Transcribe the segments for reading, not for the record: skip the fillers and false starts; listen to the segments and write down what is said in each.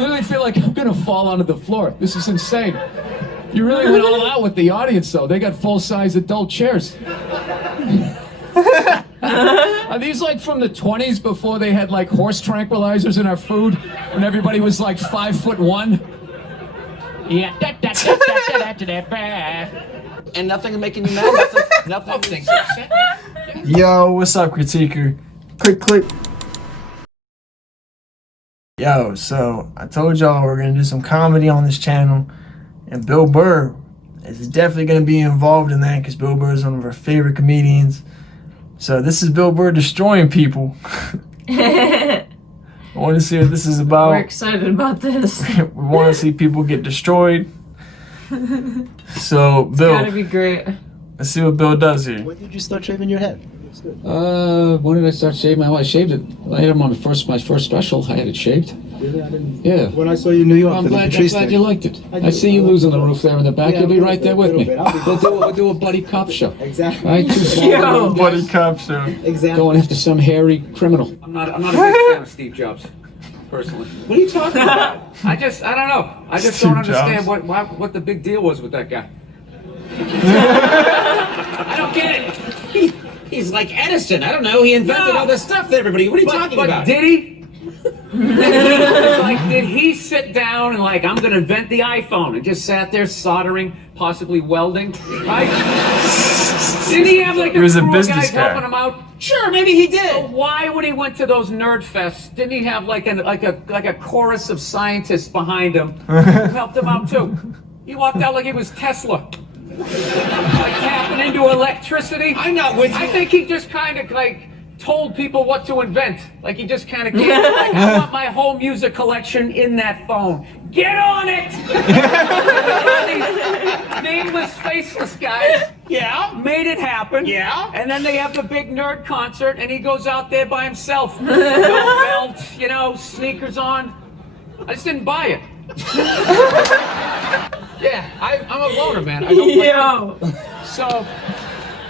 literally feel like I'm gonna fall onto the floor. This is insane. You really went all out with the audience, though. They got full-size adult chairs. Are these like from the 20s before they had like horse tranquilizers in our food? When everybody was like 5'1"? Yeah. And nothing making you mad? Nothing's upset. Yo, what's up, critiquer? Click. Yo, so I told y'all we're gonna do some comedy on this channel, and Bill Burr is definitely gonna be involved in that because Bill Burr is one of our favorite comedians. So this is Bill Burr destroying people. I want to see what this is about. We're excited about this. We want to see people get destroyed. So Bill, It's gotta be great. let's see what Bill does here. When did you start shaving your head? When did I start shaving my head? I shaved it. I had him on my first special. I had it shaved. Really? I didn't. Yeah. When I saw you in New York, I'm for the glad Patrice you thing. liked it. I I do. see you losing the roof there in the back. Yeah, You'll be a right there little with bit. me. I'll be We'll do a buddy cop show. Exactly. All right, two small Yo. little guys Buddy cop show. Exactly. going after some hairy criminal. I'm not a big fan of Steve Jobs, personally. What are you talking about? I don't know. I just Steve don't understand Jobs? what the big deal was with that guy. I don't get it. He's like Edison. I don't know. He invented all this stuff that everybody. What are you talking But about? did he? Like, did he sit down and like, I'm gonna invent the iPhone and just sat there soldering, possibly welding, right? Did he have like He was a crew of business guys guy. helping him out? Sure, maybe he did. So why, when he went to those nerd fests, didn't he have like a chorus of scientists behind him who helped him out too? He walked out like he was Tesla. Like tapping into electricity. I'm not with you. I think he just kind of like told people what to invent. Like he just kind of gave it, like, I want my whole music collection in that phone. Get on it! These nameless, faceless guys. Yeah. Made it happen. Yeah. And then they have the big nerd concert, and he goes out there by himself. No belt, sneakers on. I just didn't buy it. Yeah, I'm a loner, man. I don't Yo. So,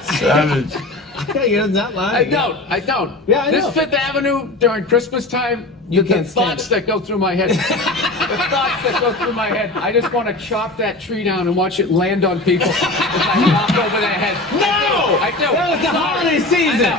Savage. Yeah, you're not lying. I don't. Yeah, I know. This Fifth Avenue during Christmas time, You the can't stand thoughts that go through my head. I just want to chop that tree down and watch it land on people as I walk over their head. No! I do. That was the holiday season.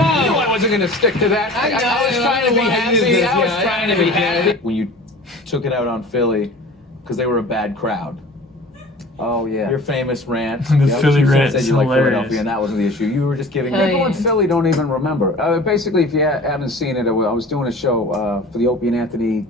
I knew I wasn't going to stick to that. I was trying to be happy. I was trying to be happy. When you took it out on Philly because they were a bad crowd. Oh, yeah. Your famous rant. The Philly rant said is you like hilarious. Philadelphia, and that wasn't the issue. You were just giving. Oh, People in yeah. Philly don't even remember. Basically, if you haven't seen it, I was doing a show for the Opie and Anthony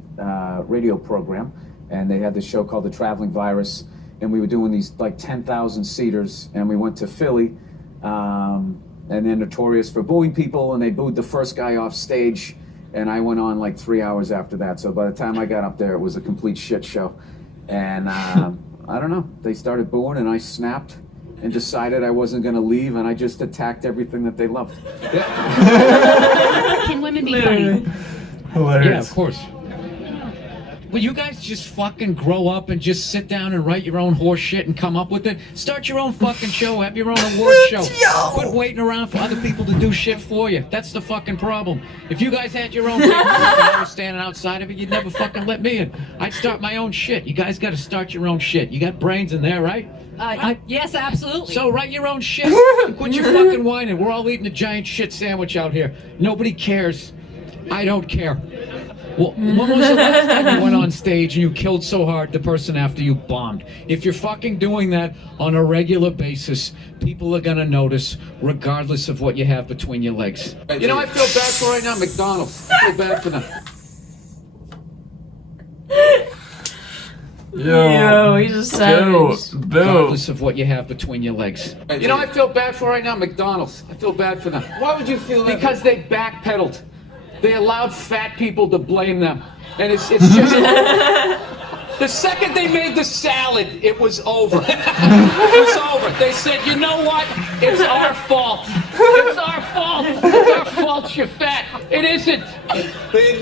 radio program, and they had this show called The Traveling Virus, and we were doing these like 10,000 seaters, and we went to Philly, and they're notorious for booing people, and they booed the first guy off stage, and I went on like 3 hours after that. So by the time I got up there, it was a complete shit show, and I don't know. They started booing, and I snapped and decided I wasn't going to leave, and I just attacked everything that they loved. Can women be funny? Hilarious. Yeah, of course. Will you guys just fucking grow up and just sit down and write your own horse shit and come up with it? Start your own fucking show, have your own award show. Quit waiting around for other people to do shit for you. That's the fucking problem. If you guys had your own thing and I was standing outside of it, you'd never fucking let me in. I'd start my own shit. You guys gotta start your own shit. You got brains in there, right? Yes, absolutely. So write your own shit. Quit your fucking whining. We're all eating a giant shit sandwich out here. Nobody cares. I don't care. Well, when was the last time you went on stage and you killed so hard the person after you bombed? If you're fucking doing that on a regular basis, people are gonna notice regardless of what you have between your legs. You know, I feel bad for right now, McDonald's. I feel bad for them. Yo, he's a savage. Bill. Regardless of what you have between your legs. You know, I feel bad for right now, McDonald's. I feel bad for them. Why would you feel that? Because they backpedaled. They allowed fat people to blame them. And it's just... The second they made the salad, it was over. It was over. They said, you know what? It's our fault. It's our fault. It's our fault you're fat. It isn't.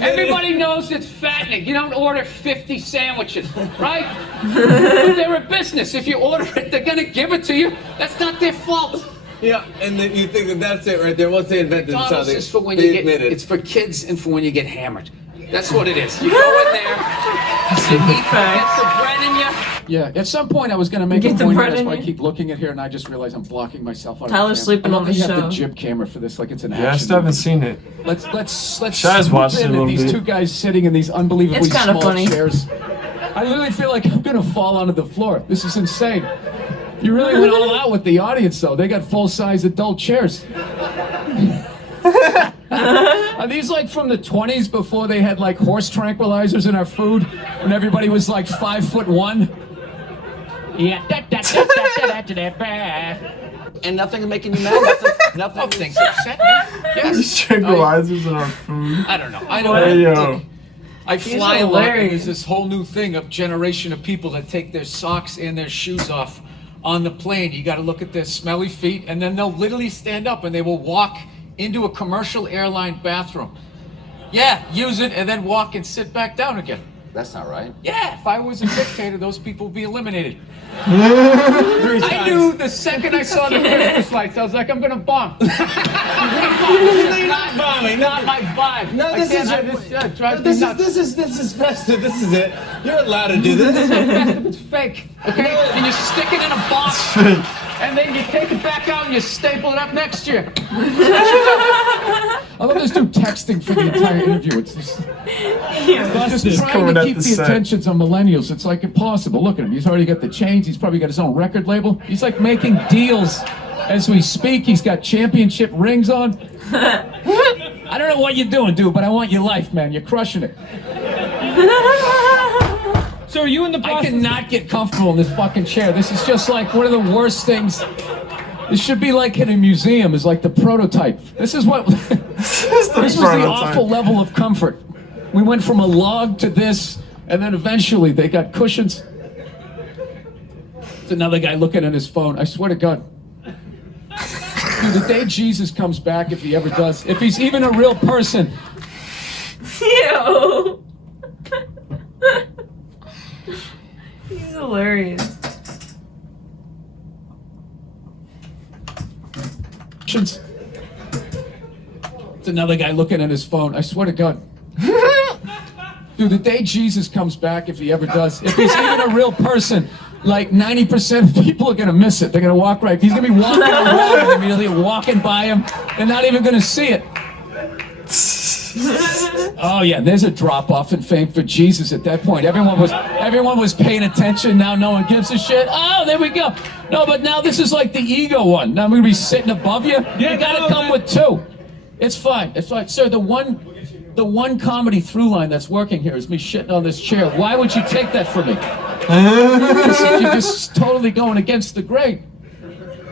Everybody knows it's fattening. You don't order 50 sandwiches, right? But they're a business. If you order it, they're going to give it to you. That's not their fault. Yeah, and then you think that that's it right there. Once they invented McDonald's something, is for when they you get, admit it. it's for kids and for when you get hammered. That's what it is. You go in there, Facts. Yeah, at some point I was going to make Get a the point, bread that's in why I you. keep looking at here, and I just realized I'm blocking myself out. Tyler's of the camera. sleeping I on love the that you have show. the jib camera for this, like it's an Yeah, I action still haven't movie. seen it. Let's Cheys swoop watched it a in at little these bit. two guys sitting in these unbelievably It's kinda small funny. chairs. I literally feel like I'm gonna fall onto the floor. This is insane. You really went all out with the audience, though. They got full-size adult chairs. Are these like from the 20s before they had like horse tranquilizers in our food, when everybody was like 5'1"? Yeah. And nothing making you mad. Nothing. Nothing's upset me. Yes. These tranquilizers in our food. I don't know. I know. Hey, yo. Look, I fly a lot, and hilarious. there's this whole new thing of generation of people that take their socks and their shoes off on the plane. You got to look at their smelly feet, and then they'll literally stand up and they will walk into a commercial airline bathroom. Yeah, use it and then walk and sit back down again. That's not right. Yeah, if I was a dictator, those people would be eliminated. I knew the second I saw the Christmas lights, I was like, I'm gonna bomb. You're not bombing. Not my vibe. No, I this can't is have your- this drives me nuts. This is festive. This is it. You're allowed to do this. It's fake, okay? And you stick it in a box, and then you take it back out and you staple it up next year. I love this dude texting for the entire interview. It's just trying coming to at keep the the set. attentions on millennials. It's like impossible. Look at him. He's already got the chains. He's probably got his own record label. He's like making deals as we speak. He's got championship rings on. I don't know what you're doing, dude, but I want your life, man. You're crushing it. So are you in the process? I cannot get comfortable in this fucking chair. This is just like one of the worst things. This should be like in a museum, is like the prototype. This is what, this was the awful level of comfort. We went from a log to this, and then eventually they got cushions. It's another guy looking at his phone. I swear to God. Dude, the day Jesus comes back, if he ever does, if he's even a real person, Ew. He's hilarious. it's another guy looking at his phone. I swear to God. Dude, the day Jesus comes back, if he ever does, if he's even a real person, like 90% of people are gonna miss it. They're gonna walk right. He's gonna be walking on water, immediately walking by him. They're not even gonna see it. Oh yeah, there's a drop off in fame for Jesus at that point. Everyone was paying attention. Now no one gives a shit. Oh, there we go. No, but now this is like the ego one. Now I'm gonna be sitting above you. You gotta come with two. It's fine. It's fine, sir. The one comedy through line that's working here is me shitting on this chair. Why would you take that from me? You're just totally going against the grain.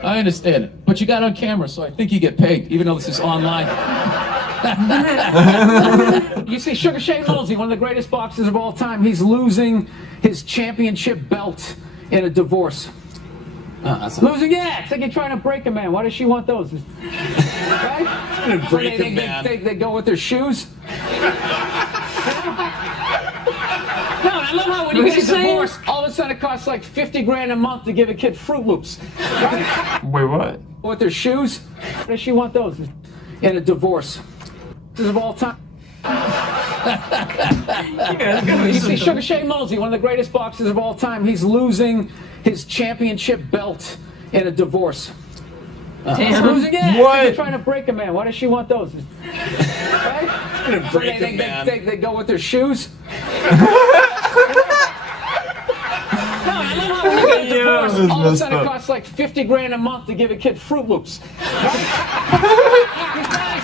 I understand it, but you got on camera, so I think you get paid, even though this is online. You see, Sugar Shane Mosley, one of the greatest boxers of all time, he's losing his championship belt in a divorce. Losing, yeah, it's like you're trying to break a man. Why does she want those? Right? Break a man. They go with their shoes. No, I love how when you What get a you saying? divorce, all of a sudden it costs like 50 grand a month to give a kid Fruit Loops. Right? Wait, what? With their shoes. Why does she want those in a divorce? This is of all time. You see, Sugar Shane Mosley, one of the greatest boxers of all time, he's losing his championship belt in a divorce. Damn. Losing, yeah, What? you're trying to break a man. Why does she want those? Right? Break a man. They go with their shoes. No, I love how when you get a divorce, This is all of a messed sudden it up. costs like 50 grand a month to give a kid Fruit Loops. Guys,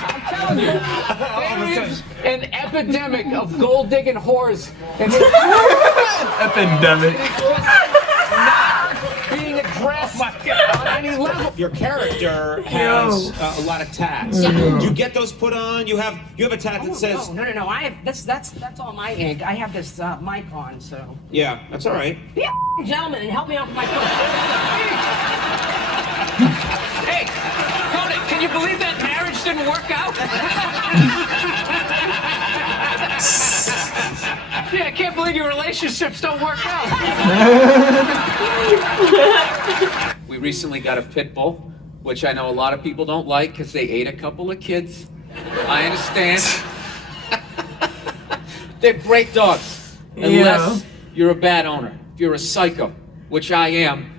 I'm telling you, there is an epidemic of gold-digging whores. And it's Epidemic. not being addressed on any level. Your character has a lot of tats. You get those put on. You have a tat that says, No. I have that's all my ink. I have this mic on, so yeah, that's all right. be a gentleman and help me out with my phone. Hey, Cody, can you believe that marriage didn't work out? Yeah, I can't believe your relationships don't work out. We recently got a pit bull, which I know a lot of people don't like because they ate a couple of kids. I understand. They're great dogs. Unless you're a bad owner. If you're a psycho, which I am,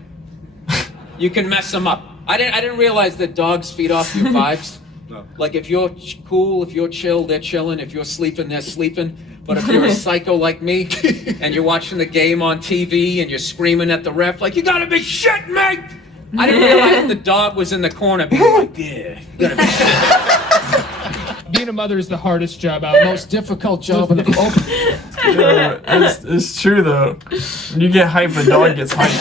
you can mess them up. I didn't realize that dogs feed off your vibes. No. Like if you're cool, if you're chill, they're chilling. If you're sleeping, they're sleeping. But if you're a psycho like me, and you're watching the game on TV and you're screaming at the ref like, you gotta be shitting me! I didn't realize the dog was in the corner being like, yeah, you gotta be shitting. Being a mother is the hardest job out. Most difficult job in the It's true though. When you get hype, a dog gets hype.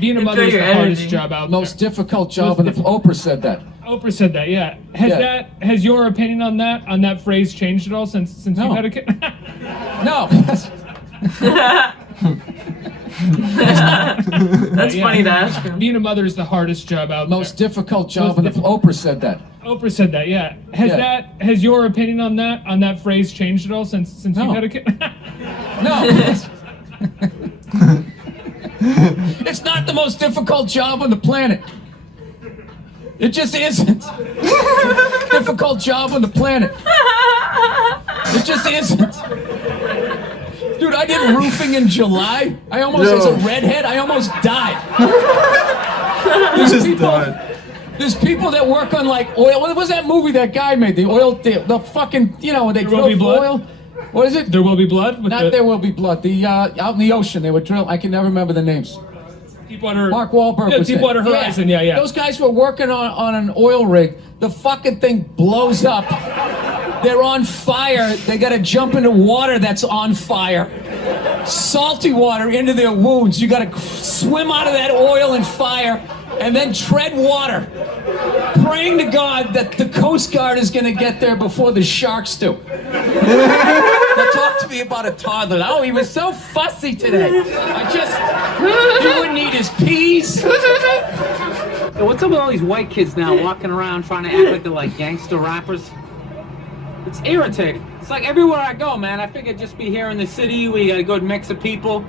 Being a mother is the hardest job out. Most difficult job in the Oprah said that. Oprah said that, yeah. Has your opinion on that phrase changed at all since you had a kid? No. That's funny to ask him. Being a mother is the hardest job out. Most difficult job in the Oprah said that. Oprah said that, yeah. Has your opinion on that phrase changed at all since you had a kid? No. It's not the most difficult job on the planet. It just isn't. Difficult job on the planet. It just isn't. Dude, I did roofing in July. I almost, as a redhead, I almost died. There's people that work on like oil. What was that movie that guy made? The oil, the fucking, you know, they drill oil. What is it? There Will Be Blood? There Will Be Blood. The out in the ocean, they would drill. I can never remember the names. Mark Wahlberg was Deepwater Horizon, yeah. Those guys were working on an oil rig. The fucking thing blows up. They're on fire. They gotta jump into water that's on fire. Salty water into their wounds. You gotta swim out of that oil and fire and then tread water. Praying to God that the Coast Guard is gonna get there before the sharks do. Now talk to me about a toddler. Oh, he was so fussy today. He wouldn't eat his peas. What's up with all these white kids now walking around trying to act like they're like gangster rappers? It's irritating. It's like everywhere I go, man, I figure just be here in the city, we got a good mix of people.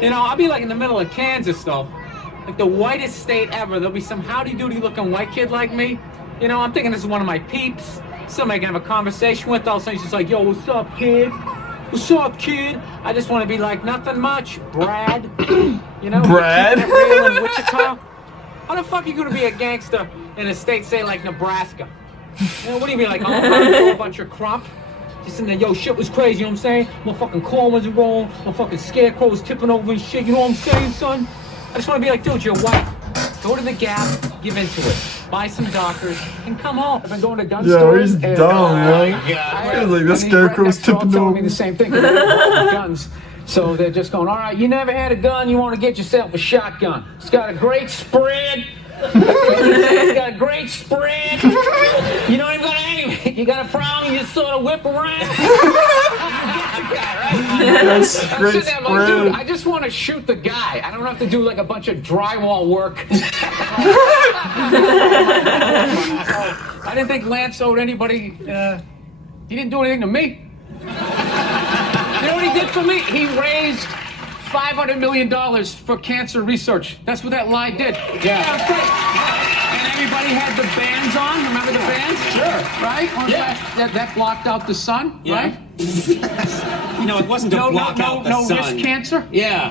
You know, I'll be like in the middle of Kansas though. Like the whitest state ever. There'll be some howdy-doody looking white kid like me. You know, I'm thinking this is one of my peeps. Somebody I can have a conversation with. All of a sudden she's like, yo, what's up, kid? What's up, kid? I just want to be like, nothing much, Brad. You know? Brad? Real in Wichita. How the fuck are you going to be a gangster in a state, say, like Nebraska? You know, what do you mean, like, oh, a bunch of crump? Just in there, yo, shit was crazy, you know what I'm saying? My fucking corn wasn't wrong. My fucking scarecrow was tipping over and shit, you know what I'm saying, son? I just want to be like, dude, you're white. Go to the Gap, give into it. Buy some Dockers, and come home. I've been going to gun stores. He's dumb, man. He's like, this scarecrow's tipping over. Me the same thing. Guns. So they're just going, all right, you never had a gun, you want to get yourself a shotgun. It's got a great spread. It's got a great spread. You don't even got to aim. You got a problem, you just sort of whip around. You get the guy, right? That's I'm great sitting there like, spread. dude, I just want to shoot the guy. I don't have to do like a bunch of drywall work. I didn't think Lance owed anybody, he didn't do anything to me. You know what he did for me? He raised $500 million for cancer research. That's what that lie did. Yeah, that's great. And everybody had the bands on. Remember the bands? Sure. Right? Yeah. That blocked out the sun, right? You know, it wasn't to block out the sun. No wrist cancer? Yeah.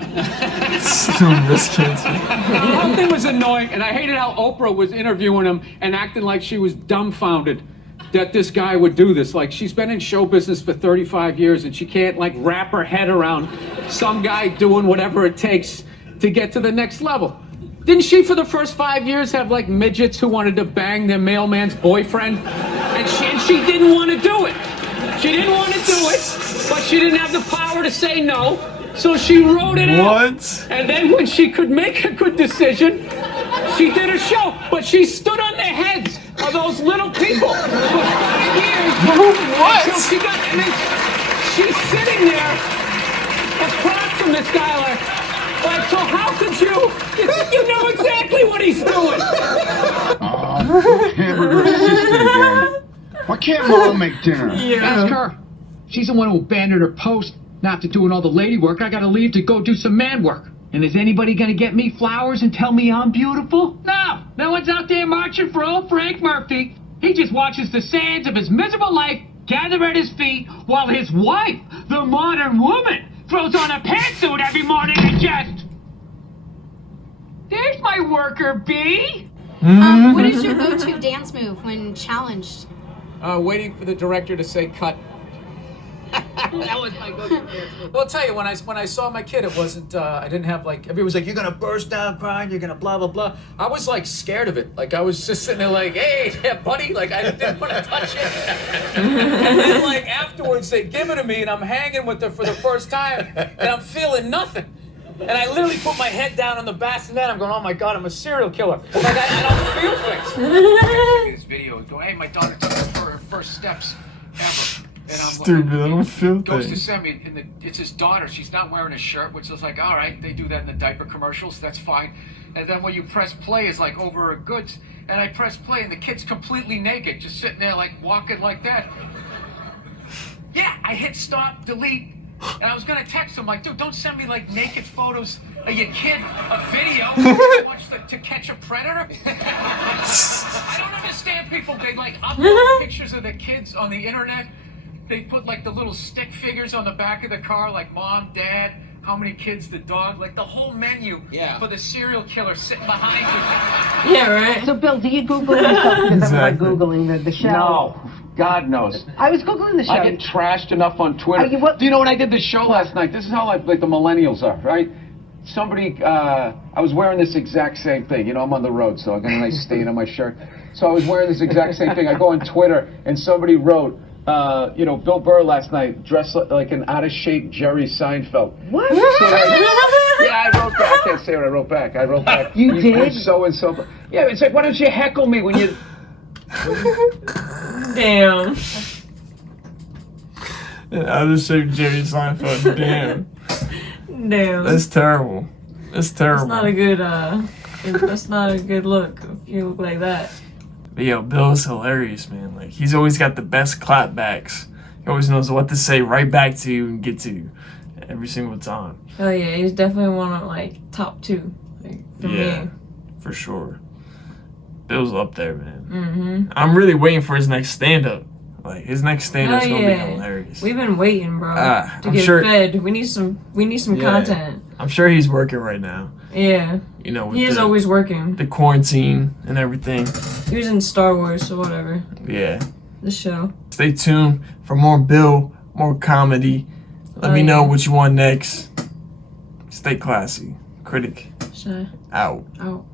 Wrist cancer. The whole thing was annoying, and I hated how Oprah was interviewing him and acting like she was dumbfounded that this guy would do this. Like, she's been in show business for 35 years and she can't like wrap her head around some guy doing whatever it takes to get to the next level. Didn't she for the first 5 years have like midgets who wanted to bang their mailman's boyfriend? And she didn't want to do it. She didn't want to do it, but she didn't have the power to say no, so she wrote it out. What? And then when she could make a good decision, she did a show, but she stood on the heads of those little people for 5 years. What? Until she got, and then she's sitting there across from this guy like, so how could you? You know exactly what he's doing. Hammered her sister again. Why can't Mom make dinner? Ask her. She's the one who abandoned her post. Not to doing all the lady work, I gotta leave to go do some man work. And is anybody gonna get me flowers and tell me I'm beautiful? No! No one's out there marching for old Frank Murphy. He just watches the sands of his miserable life gather at his feet while his wife, the modern woman, throws on a pantsuit every morning and just... There's my worker bee! What is your go-to dance move when challenged? Waiting for the director to say cut. That was my go-to dance move. Well, I'll tell you, when I saw my kid, it wasn't, I didn't have like, everybody was like, you're gonna burst down crying, you're gonna blah, blah, blah. I was like scared of it. Like I was just sitting there like, hey, yeah, buddy, like I didn't want to touch it. And then like afterwards, they give it to me and I'm hanging with her for the first time and I'm feeling nothing. And I literally put my head down on the bassinet. I'm going, oh my God, I'm a serial killer. Like I don't feel things. This video going, hey, my daughter took her first steps ever. And I'm Stupid, I don't feel goes to things. send me, and it's his daughter. She's not wearing a shirt, which is like, all right, they do that in the diaper commercials. That's fine. And then when you press play, it's like over her goods. And I press play, and the kid's completely naked, just sitting there like walking like that. Yeah, I hit stop, delete. And I was gonna text him like, dude, don't send me like naked photos of your kid, a video, watch To Catch a Predator. I don't understand people. They like upload pictures of their kids on the internet. They put like the little stick figures on the back of the car, like mom, dad, how many kids, the dog, like the whole menu for the serial killer sitting behind you. Yeah, right. So, Bill, do you Google yourself? Because I'm like Googling the show. No, God knows. I was Googling the show. I get trashed enough on Twitter. Do you know when I did this show last night? This is how like the millennials are, right? Somebody, I was wearing this exact same thing. You know, I'm on the road, so I got a nice stain on my shirt. So I was wearing this exact same thing. I go on Twitter, and somebody wrote, you know, Bill Burr last night dressed like an out-of-shape Jerry Seinfeld. What? So yeah, I wrote back. I can't say what I wrote back. I wrote back. You did? So-and-so. Yeah, it's like, why don't you heckle me when you... Damn. An out-of-shape Jerry Seinfeld, damn. Damn. That's terrible. That's terrible. That's not a good, that's not a good look if you look like that. But yo, Bill's hilarious, man. Like, he's always got the best clapbacks. He always knows what to say right back to you and get to you every single time. Oh yeah, he's definitely one of like top 2. Like, for me. For sure. Bill's up there, man. Mm-hmm. I'm really waiting for his next stand-up. Like, his next stand-up's gonna be hilarious. We've been waiting, bro, to I'm get sure, fed. We need some content. I'm sure he's working right now. Yeah. You know, with he is always working. The quarantine and everything. He was in Star Wars, so whatever. Yeah. The show. Stay tuned for more Bill, more comedy. Let me know what you want next. Stay classy. CriTiC. Shy. Out. Out.